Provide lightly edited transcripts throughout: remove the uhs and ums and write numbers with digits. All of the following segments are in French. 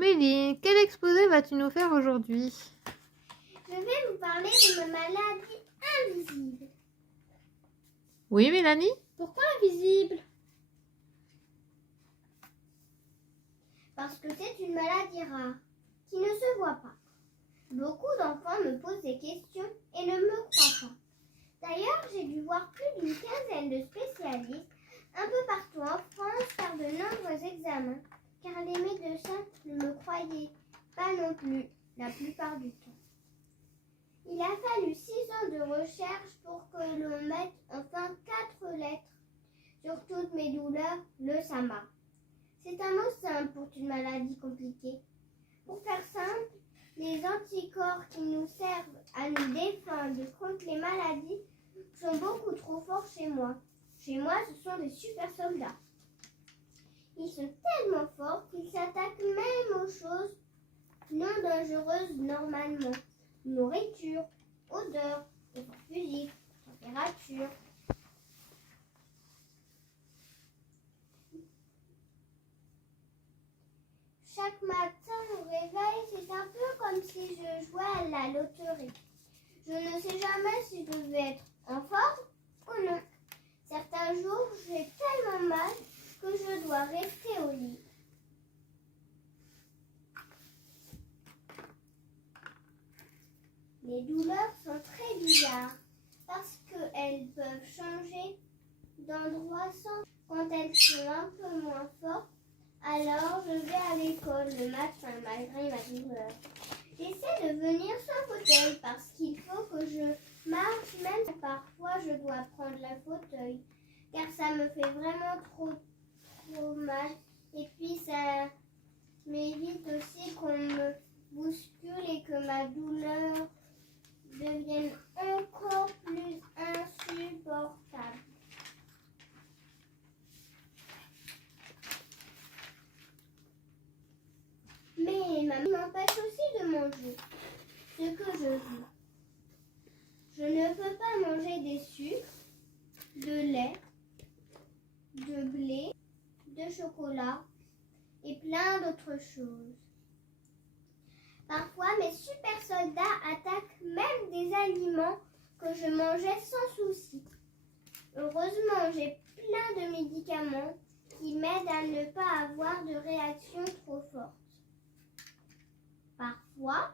Mélie, quel exposé vas-tu nous faire aujourd'hui? Je vais vous parler de ma maladie invisible. Oui, Mélanie? Pourquoi invisible? Parce que c'est une maladie rare, qui ne se voit pas. Beaucoup d'enfants me posent des questions et ne me croient pas. D'ailleurs, j'ai dû voir plus d'une quinzaine de spécialistes un peu partout en France faire de nombreux examens, car les médecins ne me croyaient pas non plus la plupart du temps. Il a fallu 6 ans de recherche pour que l'on mette enfin 4 lettres sur toutes mes douleurs, le SAMA. C'est un mot simple pour une maladie compliquée. Pour faire simple, les anticorps qui nous servent à nous défendre contre les maladies sont beaucoup trop forts chez moi. Chez moi, ce sont des super soldats. Ils sont tellement forts qu'ils s'attaquent même aux choses non dangereuses normalement. Nourriture, odeur, effort physique, température. Chaque matin au réveil, c'est un peu comme si je jouais à la loterie. Je ne sais jamais si je vais être en forme ou non. Certains jours, j'ai tellement mal que je dois rester au lit. Les douleurs sont très bizarres parce qu'elles peuvent changer d'endroit sans quand elles sont un peu moins fortes. Alors je vais à l'école le matin malgré ma douleur. J'essaie de venir sans fauteuil parce qu'il faut que je marche, même si parfois je dois prendre le fauteuil car ça me fait vraiment trop mal. Et puis ça m'évite aussi qu'on me bouscule et que ma douleur devienne encore plus insupportable. Mais ma mère m'empêche aussi de manger ce que je veux. Je ne peux pas manger des sucres, de lait, de blé, de chocolat et plein d'autres choses. Parfois, mes super soldats attaquent même des aliments que je mangeais sans souci. Heureusement, j'ai plein de médicaments qui m'aident à ne pas avoir de réaction trop forte. Parfois,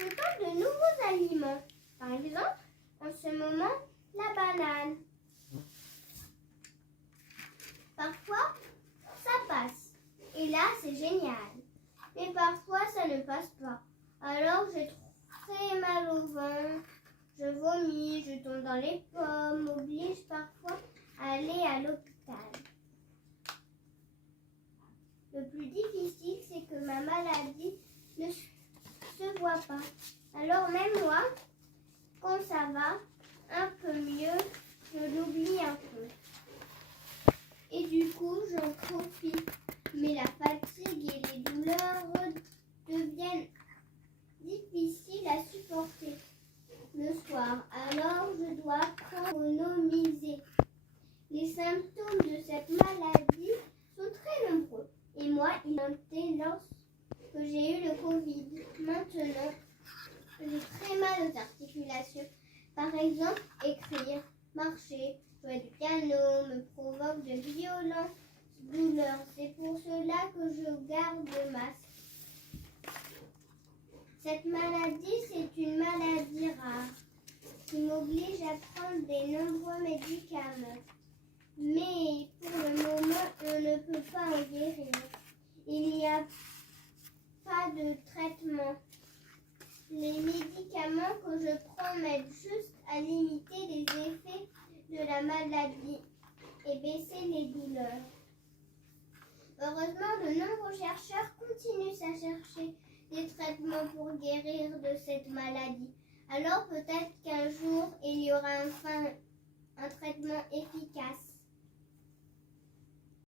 je tente de nouveaux aliments. Par exemple, en ce moment, la banane. Parfois, ça passe. Et là, c'est génial. Mais parfois, ça ne passe pas. Alors, j'ai très mal au ventre. Je vomis, je tombe dans les pommes, m'oblige parfois à aller à l'hôpital. Le plus difficile, c'est que ma maladie ne se voit pas. Alors même moi, quand ça va un peu mieux, je l'oublie un peu. Et du coup, j'en profite. Mais la fatigue et les douleurs deviennent difficiles à supporter le soir. Alors, je dois économiser. Les symptômes de cette maladie sont très nombreux. Et moi, il a été lorsque j'ai eu le Covid. Maintenant, j'ai très mal aux articulations. Par exemple, écrire, marcher, jouer du piano me provoque de violentes douleurs. C'est pour cela que je garde le masque. Cette maladie, c'est une maladie rare qui m'oblige à prendre de nombreux médicaments. Mais pour le moment, on ne peut pas en guérir. Il n'y a pas de traitement. Les médicaments que je prends m'aident juste à limiter les effets de la maladie et baisser les douleurs. Heureusement, de nombreux chercheurs continuent à chercher des traitements pour guérir de cette maladie. Alors peut-être qu'un jour, il y aura enfin un traitement efficace.